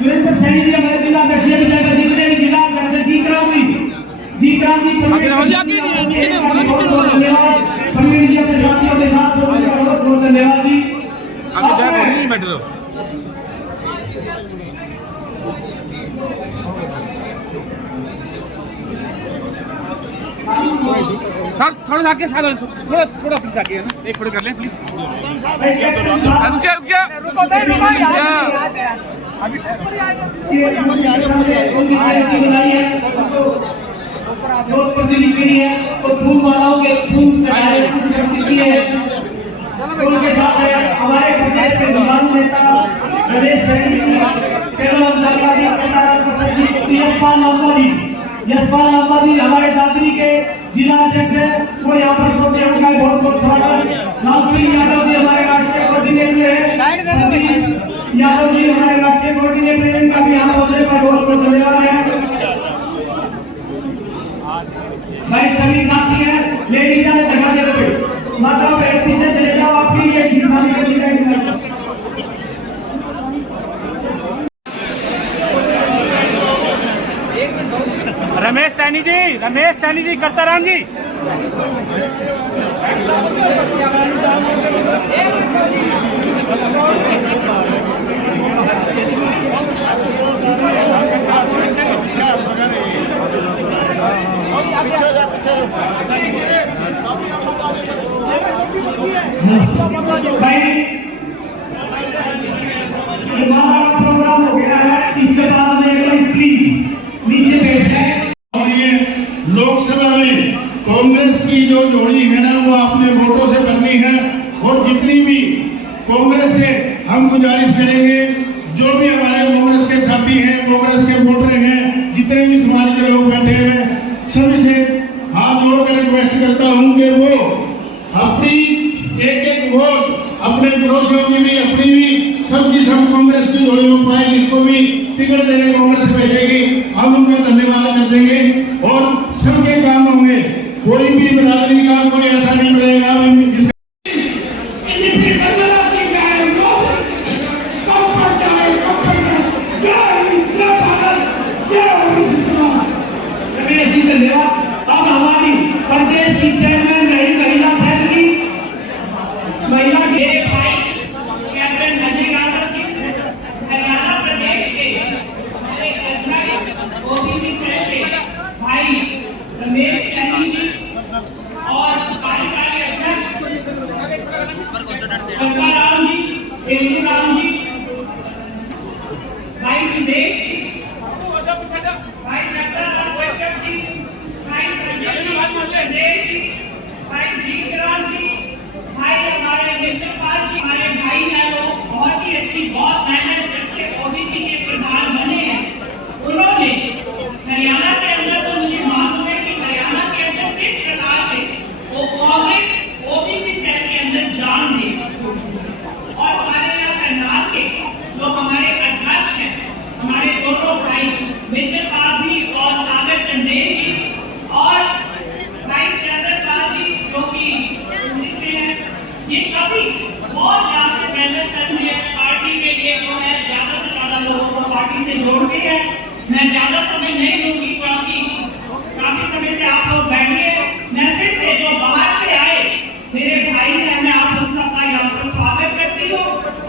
सुरेंद्र सैनी जी हमारे जिला अध्यक्ष जितने भी जिला अध्यक्ष जीतराम जी धन्यवाद प्रवीण जी अपने साथियों के साथ बहुत धन्यवाद जी। नहीं बैठ रहे हो सर, थोड़ा आगे थोड़ा प्लीज आगे है ना, एक फोटो कर लें प्लीज। क्या उनके साथ हमारे प्रदेश के युवा नेता रमेश सैनी यशपाल लांबादी हमारे दादरी के जिला अध्यक्ष है, वो यहाँ पर पहुंचे, उनका बहुत बहुत स्वागत। लाल सिंह यादव जी हमारे राष्ट्रीय कोऑर्डिनेटर है, यादव जी हमारे राष्ट्रीय कोऑर्डिनेटर है, इनका भी यहाँ पहुंचने पर बहुत बहुत धन्यवाद है। भाई सभी साथी हैं, लेडीज आने जगह दे दो, माता बहन पीछे चले जाओ, आपकी ये शिवानी के लिए रमेश सैनी जी करताराम जी भाई प्रोग्राम हो गया है, इसके बाद में प्लीज नीचे बैठ जाए। लोकसभा में कांग्रेस की जो जोड़ी है ना, वो अपने वोटों से करनी है, और जितनी भी कांग्रेस है हम गुजारिश करेंगे, जो भी हमारे कांग्रेस के साथी हैं, कांग्रेस के वोटर हैं, जितने भी समाज के लोग बैठे हैं, सभी से हाथ जोड़कर रिक्वेस्ट करता हूं कि वो अपनी एक एक वोट अपने पड़ोसियों की भी, अपनी भी, सबकी सब कांग्रेस की जोड़ी में पाए, जिसको भी टिकट देने कांग्रेस भेजेगी हम उनका धन्यवाद कर देंगे, और सबके काम होंगे, कोई भी बिरादरी का कोई ऐसा नहीं मिलेगा धन्यवाद। अब हमारी प्रदेश की चेयरमैन रही महिला सेल की महिला के भाई कैप्टन नजर यादव जी, हरियाणा प्रदेश के ओबीसी सेल के भाई रमेश सैनी जी, और कार्यकारी अध्यक्ष करताराम जी, केजरीवाल जी, भाई सुदेश जी, भाई नक्सलराम कश्यप जी, भाई संजय जी, भाई जीतराम जी, भाई हमारे मित्रपाल जी, हमारे भाई हैं, वो बहुत ही अच्छी, बहुत मेहनत करके ओबीसी के प्रधान बने हैं। उन्होंने हरियाणा के अंदर, तो मुझे मालूम है कि हरियाणा के अंदर किस प्रकार से वो कांग्रेस ओबीसी सेल के अंदर जान दे, और हमारे यहाँ करनाल के जो हमारे अध्यक्ष हैं, हमारे दोनों भाई मित्रपाल जी और सागर चंदेल जी, और भाई चंद्रपाल जी जो कि हैं, ये सभी बहुत ज्यादा मेहनत करते हैं पार्टी के लिए, जो है ज्यादा से ज्यादा लोगों को पार्टी से जोड़ते हैं। मैं ज्यादा समय नहीं लूंगी, क्योंकि काफी समय से आप लोग बैठे, मैं फिर से जो बाहर से आए मेरे भाई हैं, मैं आप लोग सबका यहाँ पर स्वागत करती हूँ,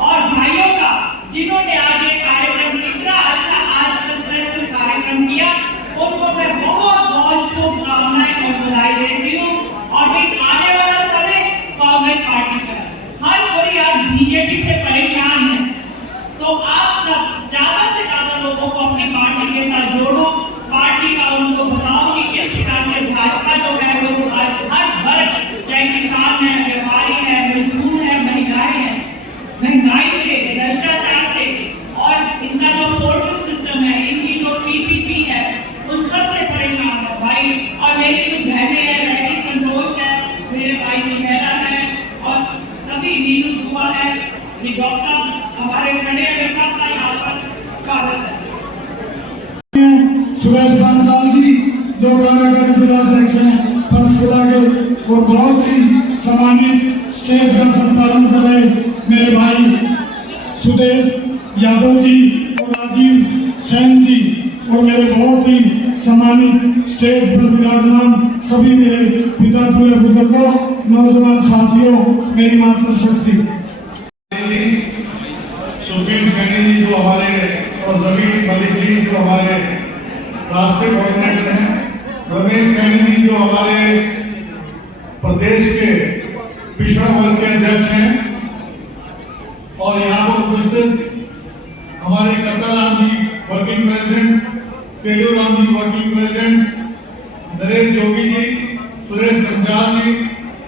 और भाइयों का जिन्होंने आज ये कार्यक्रम इतना अच्छा आज सक्सेसफुल कार्यक्रम किया, उनको मैं बहुत बहुत शुभकामनाएं और बधाई देती हूँ। और भाई आने वाला समय कांग्रेस पार्टी का, हर कोई आज बीजेपी से परेशान है, तो आप सब ज्यादा से ज्यादा लोगों को अपनी पार्टी के साथ जोड़ो, पार्टी का उनको बताओ कि किस प्रकार से भाजपा जो है वो हर वर्ग, चाहे किसान है, व्यापारी है, मजदूर है, महिलाएं हैं, महंगाई से, भ्रष्टाचार से, और इनका जो पोर्टल सिस्टम है, इनकी जो पीपीपी है, उन सबसे परेशान है भाई। और मेरी कुछ बहनें हैं, लड़की संतोष है, मेरे भाई सुनहरा है, और सभी नीलू दुआ है, ये डॉक्टर साहब हमारे खड़े हैं, सबका यहाँ पर स्वागत है। सुरेश पांचाल जी जो कार्यकारी जिला अध्यक्ष हैं पंचकुला के, और बहुत ही सम्मानित स्टेज का संचालन कर रहे मेरे भाई सुदेश यादव जी और राजीव सैन जी और मेरे बहुत ही सम्मानित स्टेज पर विराजमान सभी मेरे पिता तुल्य बुजुर्गों, नौजवान साथियों, मेरी मातृशक्ति। सुखबीर सैनी जी जो हमारे और जमीर मलिक जी जो हमारे राष्ट्रीय कोऑर्डिनेटर हैं, रमेश सैनी जी जो हमारे प्रदेश के पिछड़ा वर्ग के अध्यक्ष हैं, और यहाँ पर उपस्थित हमारे कत्ताराम जी वर्किंग प्रेसिडेंट, तेलूराम जी वर्किंग प्रेसिडेंट, नरेश जोगी जी, सुरेश संचार जी,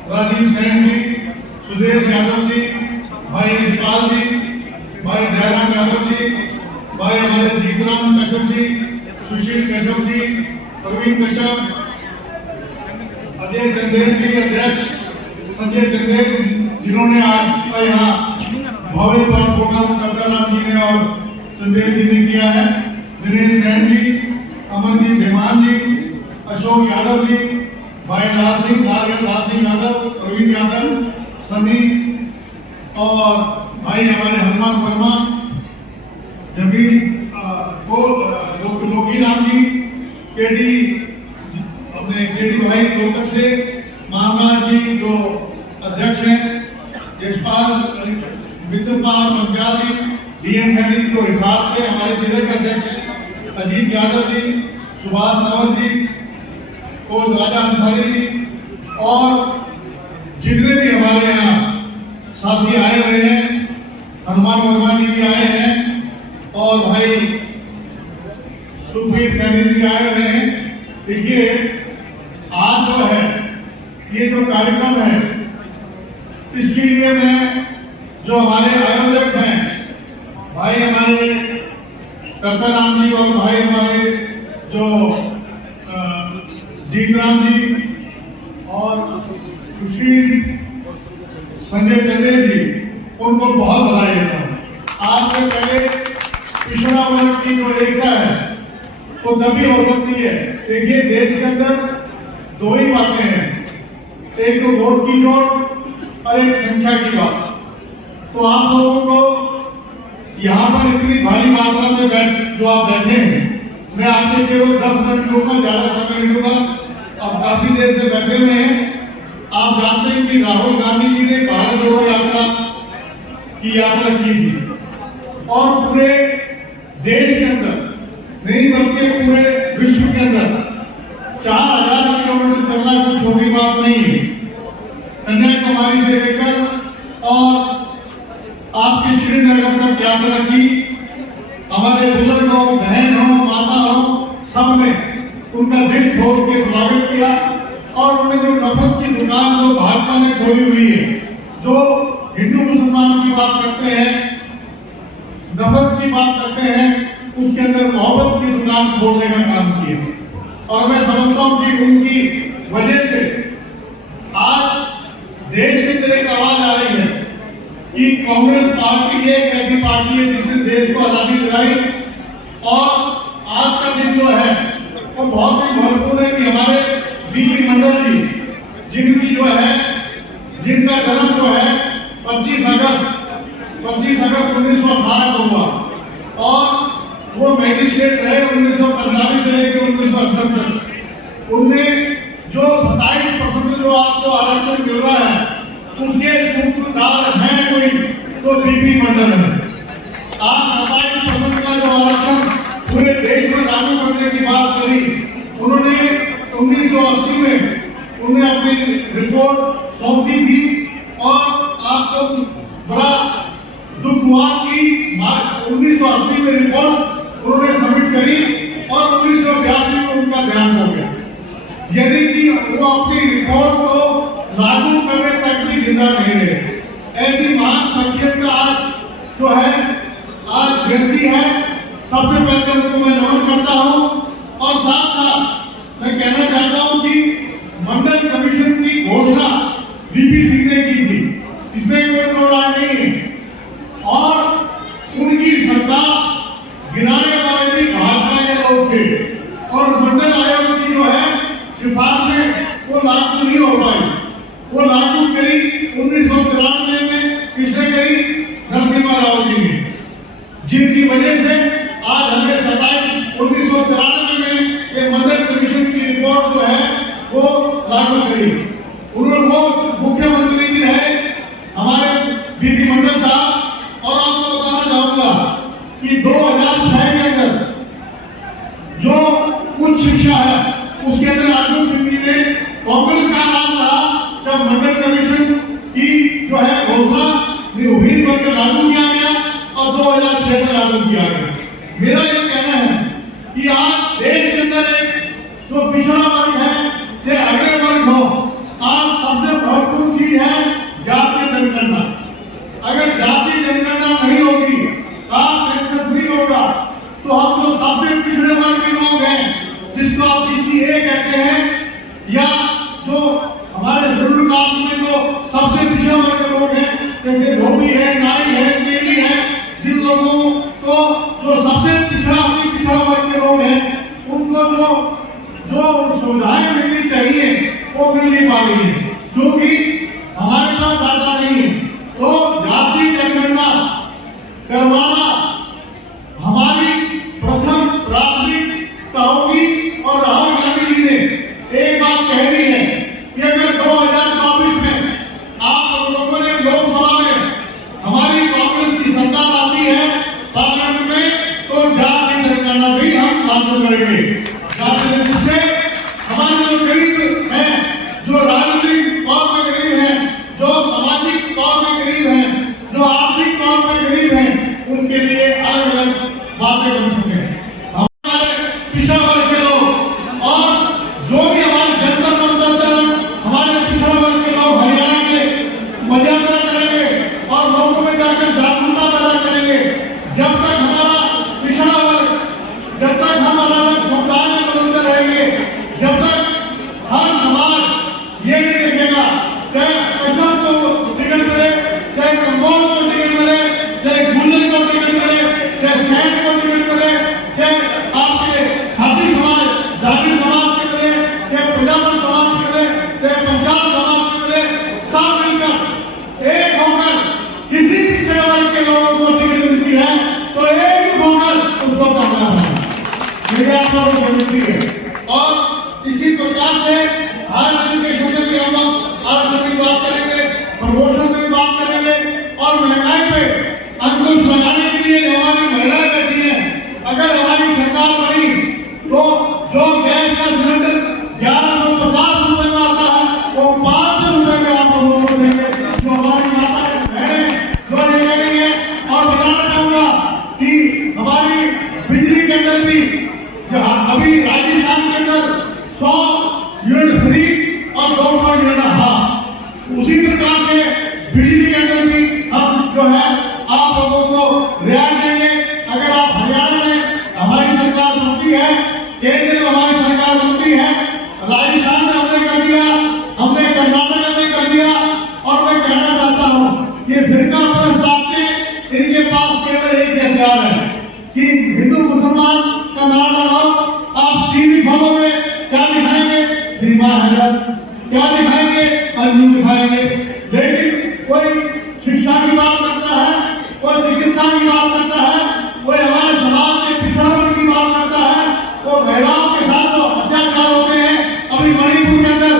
राजीव सैन जी, सुदेश यादव जी, भाई रिजपाल जी, भाई दयाराम यादव जी, भाई हमारे जीतराम कश्यप जी, सुशील कश्यप जी, प्रवीण कश्यप, अजय चंदेल जी अध्यक्ष, संजय चंदेल, जिन्होंने आज का यहाँ भव्य प्रोग्राम कत्ताराम जी ने और चंदेल जी ने किया है, दिनेश सैन जी, अमनदीप धीमान जी, अशोक यादव जी, भाई लाल सिंह यादव, प्रवीण यादव, सनी और भाई हमारे हनुमान वर्मा, जमीर लोकीराम जी, केडी भाई रोहतक से, महाराज जी जो अध्यक्ष हैं, यशपाल मित्रपाल पंचाल जी, डीएम सैनिक जो हिसाब से हमारे जिले के अध्यक्ष हैं, अजीत यादव जी, सुभाष नावल जी, को राजा अंसारी जी, और जितने भी हमारे यहाँ साथी आए हुए हैं, हनुमान वर्मा जी भी आए हैं, और भाई सुखबीर सैनी जी आए हुए हैं। देखिए आज जो है ये जो कार्यक्रम है, इसके लिए मैं जो हमारे आयोजक हैं, भाई हमारे कत्ताराम जी और भाई हमारे जो जीतराम जी और सुशील संजय चंदेल जी, उनको बहुत बधाई देता हूँ। आज से पहले पिछड़ा वर्ग की जो एकता है वो तभी हो सकती है। देखिए देश के अंदर दो ही बातें हैं, एक तो वोट की जोड़ और एक संख्या की बात। तो आप लोगों को यहाँ पर इतनी भारी मात्रा में जो आप बैठे हैं, मैं आपसे केवल 10 मिनट लूंगा, ज्यादा समय नहीं लूंगा। अब काफी देर से बैठे हुए हैं। आप जानते हैं कि राहुल गांधी जी ने भारत जोड़ो यात्रा की थी, और पूरे देश के अंदर नहीं बल्कि पूरे विश्व के अंदर 4000 किलोमीटर चलना कोई छोटी बात नहीं है। कन्याकुमारी से लेकर और आपके श्रीनगर तक यात्रा की, हमारे बुजुर्ग हो, बहन हो, माता हो, सबने उनका दिल खोल के स्वागत किया। और उन्होंने जो नफरत की दुकान जो भाजपा ने खोली हुई है, जो हिंदू मुसलमान की बात करते हैं, नफरत की बात करते हैं, उसके अंदर मोहब्बत की दुकान खोलने का काम किया। और मैं समझता हूं कि उनकी वजह से आज देश के अंदर एक आवाज आ रही है कि कांग्रेस पार्टी एक ऐसी पार्टी है जिसने देश को आजादी दिलाई। और आज का दिन जो है वो बहुत ही महत्वपूर्ण है कि हमारे बीपी मंडल जी, जिनका जन्म जो है 25 अगस्त 1918 को हुआ, और वो मैजिस्ट्रेट रहे 1945 से लेकर 1968 तक। उनने जो 27% जो आपको आरक्षण मिल रहा है, उसके सूत्रधार हैं कोई तो बीपी मंडल है। आज 27% का जो आरक्षण पूरे देश में लागू करने की बात करी, उन्होंने 1980 में उन्हें अपनी रिपोर्ट सौंप दी थी। और आपको बड़ा दुख हुआ कि 1980 में रिपोर्ट उन्होंने सबमिट करी और 1982 में उनका ध्यान हो गया। यदि कि वो अपनी रिपोर्ट को लागू करने तक भी जिंदा नहीं रहे। ऐसी महान शख्सियत का आज जो है आज जयंती है। सबसे पहले उनको मैं नमन करता हूं, और साथ साथ मैं कहना चाहता हूं कि मंडल कमीशन की घोषणा वीपी सिंह ने की थी, इसमें कोई दो राय नहीं है। और उनकी सरकार गिनाने वाले भी भाजपा के लोग थे, और मंडल आयोग की जो है सिफारिशें वो लागू नहीं हो पाई। वो लागू करी 1993 में किसने करी? नरसिम्हा राव जी ने। वजह से आज हमें 1993 में ये मंडल कमीशन की रिपोर्ट जो है वो लागू करी। उन्होंने वो मुख्यमंत्री भी रहे हमारे विधिमंडल साहब। और आपको बताना चाहूंगा कि 2006 के अंदर जो उच्च शिक्षा है उसके अंदर अर्जुन सिंह जी ने कांग्रेस का नाम रहा जब मंडल कमीशन की जो है घोषणा निर्भीक बनकर लागू किया गया और 2006 में लागू किया गया। मेरा ये कहना है कि आज देश के अंदर एक जो पिछड़ा वर्ग है चाहे अगले वर्ग हो, आज सबसे महत्वपूर्ण चीज है जातीय जनगणना। अगर जातीय जनगणना नहीं होगी, कास्ट सेंसस नहीं होगा, तो हम जो सबसे पिछड़े वर्ग के लोग हैं जिसको आप PCA कहते हैं या जो हमारे शेड्यूल कास्ट में जो सबसे पिछड़े वर्ग के लोग हैं जैसे धोबी है, नाई है, तेली है, जिन लोगों को जो सबसे पिछड़ा वर्ग के लोग हैं उनको जो सुविधाएं मिलनी चाहिए वो मिल नहीं पा रही है क्योंकि हमारे पास डाटा नहीं है। तो जातीय जनगणना करवाना हमारी प्रथम प्राथमिकता होगी। और राहुल गांधी जी ने एक बात कह दी है कि अगर 2024 में आप लोगों ने लोकसभा में हमारी कांग्रेस की सरकार आती है पार्लियामेंट में, तो जातीय जनगणना भी हम लागू करेंगे। जिससे हमारे जो गरीब हैं, जो राजनीतिक तौर पर गरीब हैं, जो सामाजिक तौर पर गरीब हैं, जो आर्थिक तौर पर गरीब हैं, उनके लिए अलग अलग बातें बन सके। हमारे पिछड़ा वर्ग के लोग और जो भी हमारे जंतर मंतर हमारे पिछड़ा वर्ग के लोग हरियाणा के मर्यादा करेंगे और लोगों में जाकर जागरूकता पैदा करेंगे। जब तक हमारा पिछड़ा वर्ग, जब तक हम अलग अलग समुदाय में बदलते रहेंगे, जब तक हर समाज ये नहीं देखेगा चाहे कश्यप को टिकट मिले, चाहे कंबोज को टिकट मिले, चाहे गुजर को टिकट मिले, चाहे सैन को टिकट मिले, चाहे आपके खाती समाज, जाति समाज के मिले, चाहे प्रजापति समाज के मिले, चाहे पंचाल समाज के मिले, सब मिलकर एक होकर किसी पिछड़े वर्ग के लोगों को टिकट मिलती है तो एक ही होकर उसको कामयाब होना मेरे आप लोगों को मिलती है। और इसी प्रकार से हायर एजुकेशन में भी हम लोग आरक्षण की बात करेंगे, प्रमोशन की बात करेंगे और महंगाई पे अंकुश लगाने के लिए जो हमारी महिलाएं बैठी हैं, अगर हमारी सरकार बनी तो जो गैस का सिलेंडर 1150 रुपए में आता है वो 500 रुपए में आप लोगों को देंगे। जो हमारी माताएं बहनें जो ले गई है। और बताना चाहूंगा कि हमारी बिजली के अंदर भी अभी राजस्थान के अंदर 100 यूनिट फ्री और 200 यूनिट हाफ, उसी प्रकार से बिजली के अंदर भी हम जो है आप लोगों को रियायत देंगे। अगर आप हरियाणा में हमारी सरकार बनती है, केंद्र में हमारी सरकार बनती है, राजस्थान में हमने कर दिया, हमने कर्नाटक में कर दिया। और मैं कहना चाहता हूँ ये फिरका परस्त आपके इनके पास केवल एक हथियार है कि हिंदू मुसलमान का नारा लगाओ। आप टीवी खोलोगे क्या दिखाएंगे? सिनेमा हैदर, क्या दिखाएंगे? अंजू दिखाएंगे। लेकिन कोई शिक्षा की बात करता है, कोई चिकित्सा की बात करता है, कोई हमारे समाज के पिछड़ा वर्ग की बात करता है, वो महिलाओं के साथ जो अत्याचार होते हैं अभी मणिपुर के अंदर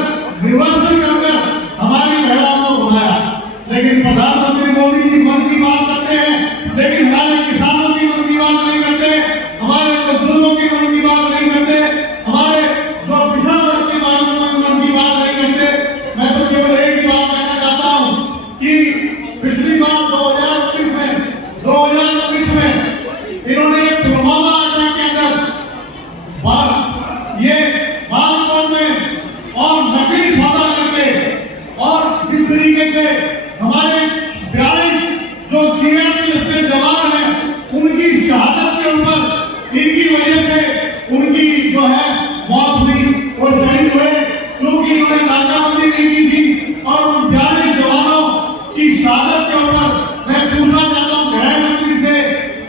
रिवर्सल के अंदर हमारी महिलाओं को बुलाया। लेकिन प्रधानमंत्री मोदी जी मन की बात करते हैं, लेकिन हमारे किसानों की मन की बात नहीं करते, हमारे मजदूरों की मन की बात नहीं करते, हमारे जो पिछड़ा वर्ग के मन की बात नहीं करते। मैं तो केवल एक ही बात कहना चाहता हूँ कि पिछली बार 2019 में इन्होंने पुलवामा अटैक के अंदर ये बालकोट में और नकली सौदा करके और जिस तरीके से हमारे 42 जो सीआरपीएफ के जवान हैं उनकी शहादत के ऊपर इनकी वजह से उनकी जो है मौत हुई और शहीद हुए क्योंकि इन्होंने नाकाबंदी नहीं की थी। और उन 42 जवानों की शहादत के ऊपर मैं पूछना चाहता हूँ गृह मंत्री से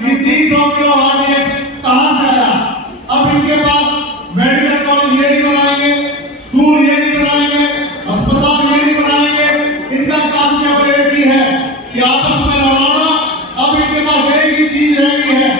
कि 300 किलो आरडीएक्स कहां से आया? अब इनके पास मेडिकल कॉलेज ये नहीं बनाएंगे, स्कूल ये नहीं बनाएंगे, अस्पताल ये नहीं बनाएंगे। इनका काम केवल एक ही है कि आपस में लड़ाना। अब इनके पास एक ही चीज रह गई है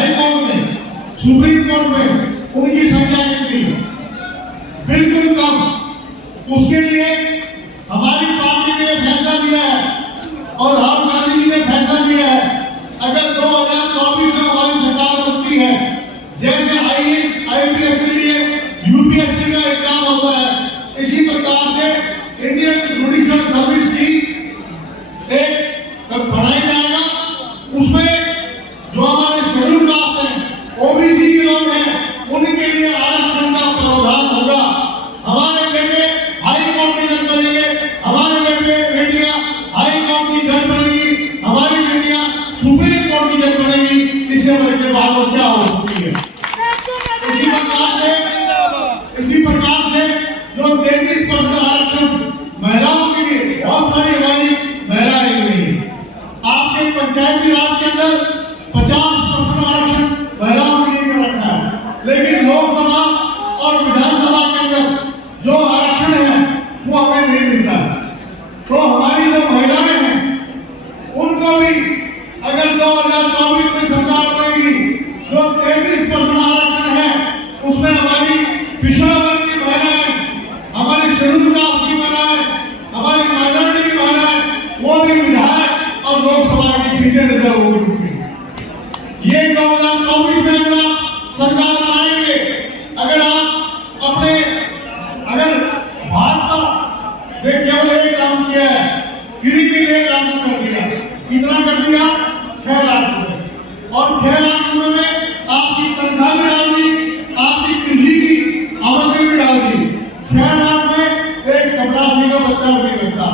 हाई कोर्ट में, सुप्रीम कोर्ट में उनकी संख्या कितनी? बिल्कुल कम। उसके लिए हमारी पार्टी ने फैसला लिया है और राहुल गांधी जी ने फैसला लिया है, अगर 2024 में हमारी सरकार बनती है, जैसे IAS IPS के लिए UPSC का एग्जाम होता है, इसी प्रकार से इंडियन जुडिशियल सर्विस की एक पढ़ाई जाएगा। उसमें जो हमारे शेड्यूल कास्ट हैं, OBC के लोग हैं, उनके लिए आरक्षण का प्रावधान होगा। हमारे बेटे हाई कोर्ट की जज बनेंगे, हमारे बेटियां हाई कोर्ट की जज बनेगी, हमारी बेटियां सुप्रीम कोर्ट की जज बनेगी। इससे बड़े के बाद वो क्या हो सकती है? इसी प्रकार से जो 33% आरक्षण महिलाओं के लिए, बहुत सारी हमारी महिलाएं हुई, आपके पंचायती राज के अंदर 50% आरक्षण महिलाओं के लिए कर रखा है, लेकिन लोकसभा और विधानसभा के अंदर जो आरक्षण है वो हमें नहीं मिलता है। तो हमारी जो महिलाएं हैं उनको भी अगर 2024 में सरकार बनेगी, जो 33% आरक्षण है उसमें हमारी पिछड़ा वर्ग की महिलाएं, हमारी शेड्यूल कास्ट की महिलाएं, हमारी माइनॉरिटी की महिलाएं, वो भी विधायक और लोकसभा की सीटें रिजर्व होगी। ये 2024 में अगर आप सरकार बनाएंगे, अगर आप अपने भाजपा ने केवल एक काम किया है, फ्री के लिए लागू कर दिया, कितना कर दिया? 6 लाख रुपए, और 6 लाख रुपए में आपकी तनख्वाह भी डाल दी, आपकी कृषि की आमदनी भी डाल दी। 6 लाख में एक चपरासी का बच्चा भी नहीं लगता।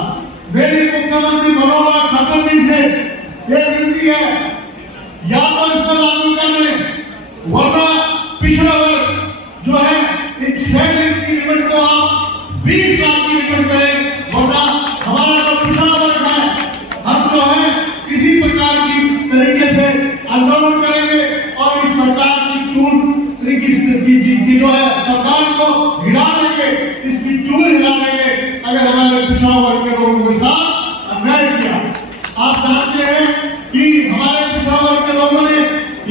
मेरी मुख्यमंत्री मनोहर खट्टर जी से ये विनती है, या तो इसको लागू कर लें, वरना पिछड़ा वर्ग जो है इस 6 लाख की लिमिट को आप 20 लाख की लिमिट करें, वरना हमारा जो पिछड़ा वर्ग है, हम जो है किसी प्रकार की तरीके से आंदोलन करेंगे और इस सरकार की चूल की जो है सरकार को हिला देंगे, इसकी चूल हिला देंगे अगर हमारे पिछड़ा वर्ग के लोगों के साथ अन्याय किया। आप जानते हैं कि हमारे पिछड़ा वर्ग के लोगों ने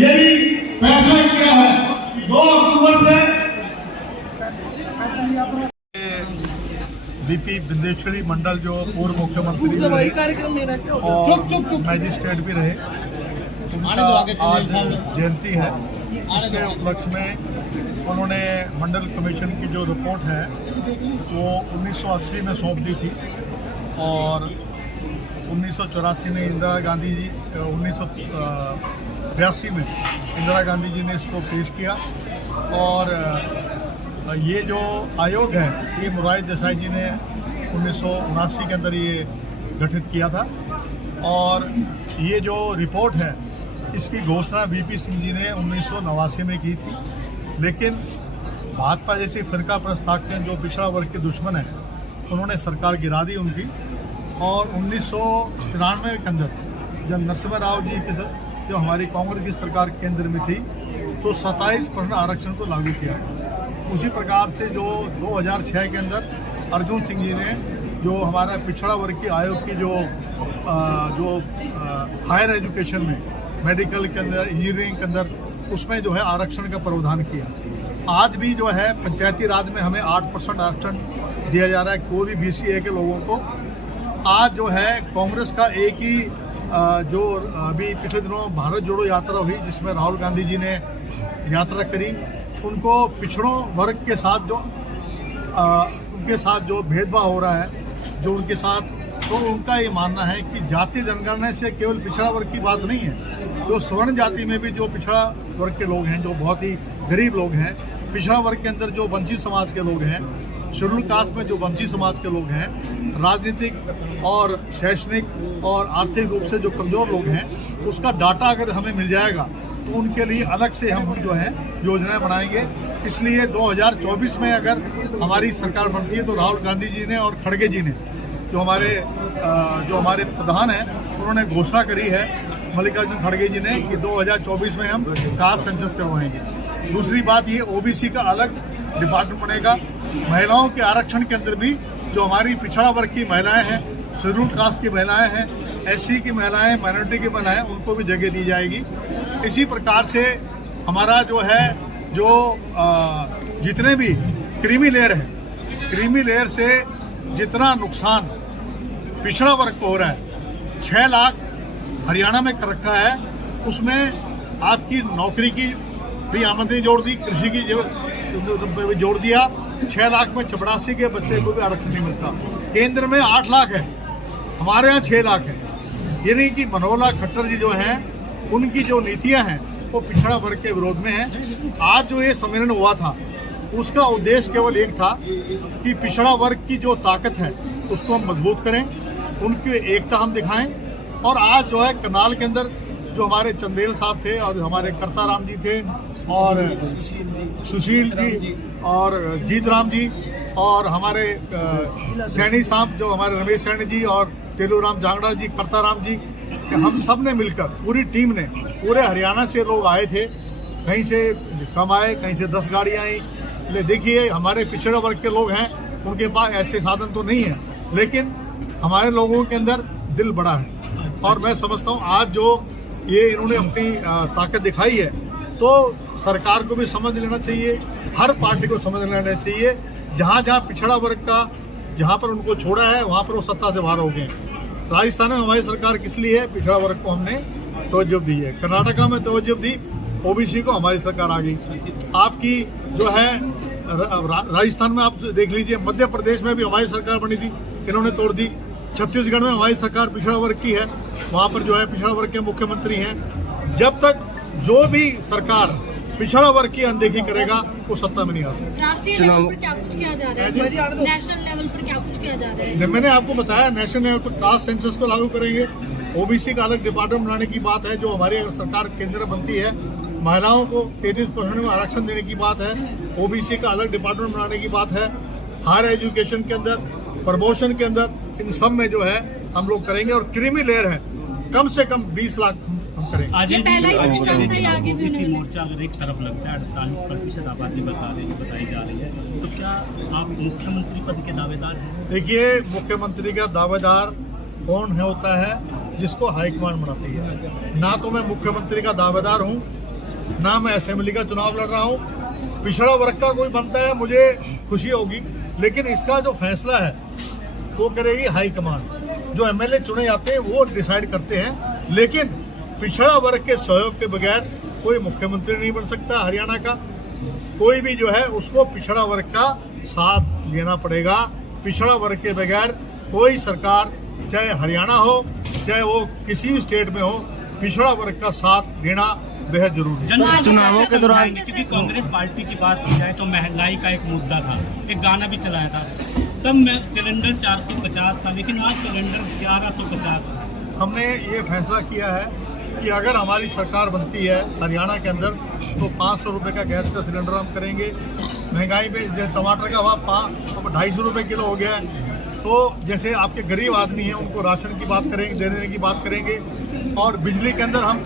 ये भी फैसला किया है कि 2 अक्टूबर से बीपी बिंदेश्वरी मंडल जो पूर्व मुख्यमंत्री रहे और मैजिस्ट्रेट भी रहे, उनका आज जयंती है। उसके उपलक्ष्य में उन्होंने मंडल कमीशन की जो रिपोर्ट है वो 1980 में सौंप दी थी और 1984 में इंदिरा गांधी जी 1982 में इंदिरा गांधी जी ने इसको पेश किया। और ये जो आयोग है ये मोरारजी देसाई जी ने 1979 के अंदर ये गठित किया था और ये जो रिपोर्ट है इसकी घोषणा वीपी सिंह जी ने 1989 में की थी, लेकिन भाजपा जैसी फिरका प्रस्तावक जो पिछड़ा वर्ग के दुश्मन है उन्होंने सरकार गिरा दी उनकी। और 1993 के अंदर जब नरसिम्हा राव जी के जो हमारी कांग्रेस की सरकार केंद्र में थी तो 27% आरक्षण को लागू किया। उसी प्रकार से जो 2006 के अंदर अर्जुन सिंह जी ने जो हमारा पिछड़ा वर्ग की आयोग की जो हायर एजुकेशन में मेडिकल के अंदर, इंजीनियरिंग के अंदर, उसमें जो है आरक्षण का प्रावधान किया। आज भी जो है पंचायती राज में हमें 8% आरक्षण दिया जा रहा है कोई भी BCA के लोगों को। आज जो है कांग्रेस का एक ही जो अभी पिछले दिनों भारत जोड़ो यात्रा हुई जिसमें राहुल गांधी जी ने यात्रा करी, उनको पिछड़ों वर्ग के साथ उनके साथ जो भेदभाव हो रहा है, जो उनके साथ, तो उनका ये मानना है कि जाति जनगणना से केवल पिछड़ा वर्ग की बात नहीं है, जो स्वर्ण जाति में भी जो पिछड़ा वर्ग के लोग हैं, जो बहुत ही गरीब लोग हैं, पिछड़ा वर्ग के अंदर जो वंचित समाज के लोग हैं, शेड्यूल कास्ट में जो वंचित समाज के लोग हैं, राजनीतिक और शैक्षणिक और आर्थिक रूप से जो कमज़ोर लोग हैं, उसका डाटा अगर हमें मिल जाएगा तो उनके लिए अलग से हम जो है योजनाएं बनाएंगे। इसलिए 2024 में अगर हमारी सरकार बनती है तो राहुल गांधी जी ने और खड़गे जी ने जो हमारे प्रधान हैं उन्होंने घोषणा करी है, मल्लिकार्जुन खड़गे जी ने, कि 2024 में हम कास्ट सेंसस करवाएंगे। दूसरी बात ये OBC का अलग डिपार्टमेंट बनेगा। महिलाओं के आरक्षण के अंदर भी जो हमारी पिछड़ा वर्ग की महिलाएं हैं, शेड्यूल कास्ट की महिलाएं हैं, SC की महिलाएं, माइनॉरिटी की महिलाएं, उनको भी जगह दी जाएगी। इसी प्रकार से हमारा जो है जितने भी क्रीमी लेयर है, क्रीमी लेयर से जितना नुकसान पिछड़ा वर्ग को हो रहा है, 6 लाख हरियाणा में कर रखा है, उसमें आपकी नौकरी की भी आमदनी जोड़ दी, कृषि की जोड़ दिया। 6 लाख में चपरासी के बच्चे को भी आरक्षण नहीं मिलता। केंद्र में 8 लाख है, हमारे यहाँ 6 लाख है। यानी कि मनोहर लाल खट्टर जी जो हैं, उनकी जो नीतियां हैं वो पिछड़ा वर्ग के विरोध में है। आज जो ये सम्मेलन हुआ था उसका उद्देश्य केवल एक था कि पिछड़ा वर्ग की जो ताकत है उसको हम मजबूत करें, उनकी एकता हम दिखाएं। और आज जो है करनाल के अंदर जो हमारे चंदेल साहब थे और हमारे करताराम जी थे और सुशील जी और जीत राम जी और हमारे सैनी साहब जो हमारे रमेश सैनी जी और तेलूराम जांगड़ा जी, करताराम जी, हम सब ने मिलकर, पूरी टीम ने, पूरे हरियाणा से लोग आए थे। कहीं से कम आए, कहीं से 10 गाड़ियाँ आई। ले देखिए, हमारे पिछड़े वर्ग के लोग हैं, उनके पास ऐसे साधन तो नहीं है, लेकिन हमारे लोगों के अंदर दिल बड़ा है। और मैं समझता हूँ आज जो ये इन्होंने अपनी ताकत दिखाई है, तो सरकार को भी समझ लेना चाहिए, हर पार्टी को समझ लेना चाहिए। जहाँ जहाँ पिछड़ा वर्ग का, जहाँ पर उनको छोड़ा है, वहाँ पर वो सत्ता से बाहर हो गए। राजस्थान में हमारी सरकार किस लिए है? पिछड़ा वर्ग को हमने तवज्जो दी है। कर्नाटका में तवज्जो दी, OBC को हमारी सरकार आ गई। आपकी जो है राजस्थान में आप देख लीजिए, मध्य प्रदेश में भी हमारी सरकार बनी थी, इन्होंने तोड़ दी। छत्तीसगढ़ में हमारी सरकार पिछड़ा वर्ग की है, वहाँ पर जो है पिछड़ा वर्ग के मुख्यमंत्री हैं। जब तक जो भी सरकार पिछड़ा वर्ग की अनदेखी करेगा वो सत्ता में नहीं आ सकता। राष्ट्रीय लेवल पर क्या कुछ किया जा रहा है? नेशनल लेवल पर क्या कुछ किया जा रहा है? मैंने आपको बताया, नेशनल लेवल पर कास्ट सेंसस को लागू करेंगे, OBC का अलग डिपार्टमेंट बनाने की बात है, जो हमारी अगर सरकार केंद्र बनती है। महिलाओं को 33% में आरक्षण देने की बात है, OBC का अलग डिपार्टमेंट बनाने की बात है। हायर एजुकेशन के अंदर, प्रमोशन के अंदर, इन सब में जो है हम लोग करेंगे। और क्रीमी लेयर है, कम से कम 20 लाख हम करेंगे। OBC मोर्चा अगर एक तरफ लगता है, 48% आबादी बताई जा रही है, तो क्या आप मुख्यमंत्री पद के दावेदार हैं? देखिए, मुख्यमंत्री का दावेदार कौन है होता है? जिसको हाईकमान बनाती है। ना तो मैं मुख्यमंत्री का दावेदार हूँ, ना मैं असेंबली का चुनाव लड़ रहा हूँ। पिछड़ा वर्ग का कोई बनता है, मुझे खुशी होगी, लेकिन इसका जो फैसला है वो करेगी हाईकमान। जो MLA चुने जाते हैं वो डिसाइड करते हैं, लेकिन पिछड़ा वर्ग के सहयोग के बगैर कोई मुख्यमंत्री नहीं बन सकता हरियाणा का। कोई भी जो है उसको पिछड़ा वर्ग का साथ लेना पड़ेगा। पिछड़ा वर्ग के बगैर कोई सरकार, चाहे हरियाणा हो चाहे वो किसी भी स्टेट में हो, पिछड़ा वर्ग का साथ लेना बेहद जरूरी है। चुनावों के दौरान, क्योंकि कांग्रेस पार्टी की बात की जाए तो महंगाई का एक मुद्दा था, एक गाना भी चलाया था, तब सिलेंडर 450 था, लेकिन आज सिलेंडर 1150 है। हमने ये फैसला किया है कि अगर हमारी सरकार बनती है हरियाणा के अंदर, तो 500 रुपये का गैस का सिलेंडर हम करेंगे। महंगाई पे टमाटर का भाव 250 रुपये किलो हो गया है, तो जैसे आपके गरीब आदमी हैं उनको राशन की बात करेंगे, देने की बात करेंगे। और बिजली के अंदर हम,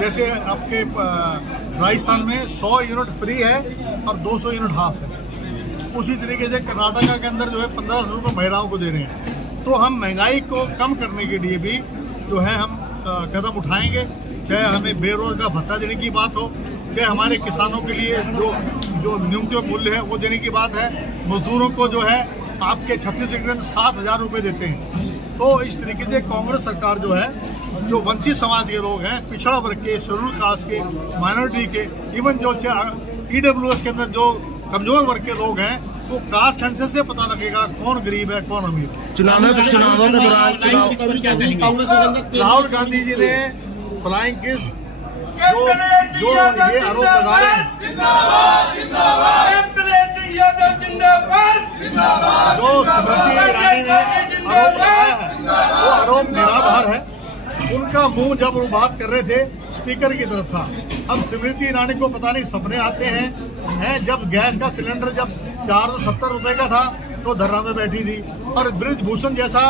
जैसे आपके राजस्थान में 100 यूनिट फ्री है और 200 यूनिट हाफ है, उसी तरीके से कर्नाटका के अंदर जो है 1500 रुपये महिलाओं को दे रहे हैं। तो हम महंगाई को कम करने के लिए भी जो है हम कदम उठाएंगे, चाहे हमें बेरोजगार भत्ता देने की बात हो, चाहे हमारे किसानों के लिए जो न्यूनतम मूल्य है वो देने की बात है। मजदूरों को जो है आपके छत्तीसगढ़ के अंदर 7,000 रुपये देते हैं। तो इस तरीके से कांग्रेस सरकार जो है, जो वंचित समाज के लोग हैं, पिछड़ा वर्ग के, शेड्यूल कास्ट के, माइनॉरिटी के, इवन जो EWS के अंदर जो कमजोर वर्ग के लोग हैं, वो कास्ट सेंसस से पता लगेगा कौन गरीब है कौन अमीर है। चुनावों के दौरान राहुल गांधी जी ने फ्लाइंग किस जो ये आरोप लगा रहे हैं, जो स्मृति ईरानी ने आरोप लगाया है, वो आरोप निराधार है। उनका मुंह जब वो बात कर रहे थे स्पीकर की तरफ था। अब स्मृति ईरानी को पता नहीं सपने आते हैं। जब गैस का सिलेंडर जब 470 रुपए का था तो धरना में बैठी थी, और बृजभूषण जैसा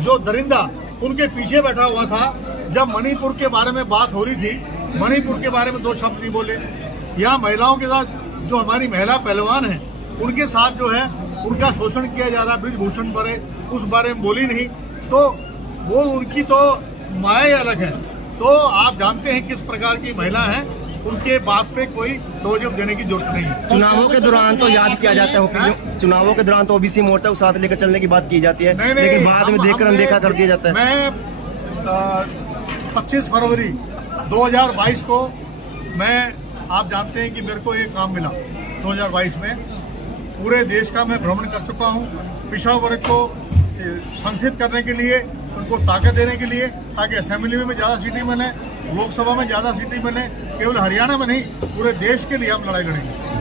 जो दरिंदा उनके पीछे बैठा हुआ था। जब मणिपुर के बारे में बात हो रही थी, मणिपुर के बारे में 2 शब्द नहीं बोले। यहाँ महिलाओं के साथ जो हमारी महिला पहलवान हैं, उनके साथ जो है उनका शोषण किया जा रहा है, बृजभूषण पर उस बारे में बोली नहीं। तो वो उनकी तो माया अलग है। तो आप जानते हैं किस प्रकार की महिला है, उनके बात पे कोई तवज्जो देने की जरूरत नहीं है। चुनावों के दौरान तो याद किया जाता है, चुनावों के दौरान तो ओबीसी मोर्चा को साथ लेकर चलने की बात की जाती है, लेकिन बाद में देखकर अनदेखा कर दिया जाता है। मैं 25 फरवरी 2022 को आप जानते हैं कि मेरे को एक काम मिला 2022 में, पूरे देश का मैं भ्रमण कर चुका हूँ पिछड़ा वर्ग को संगठित करने के लिए, उनको ताकत देने के लिए, ताकि असेंबली में ज़्यादा सीटें बने, लोकसभा में ज़्यादा सीटें बने। केवल हरियाणा में नहीं, पूरे देश के लिए हम लड़ाई लड़ेंगे।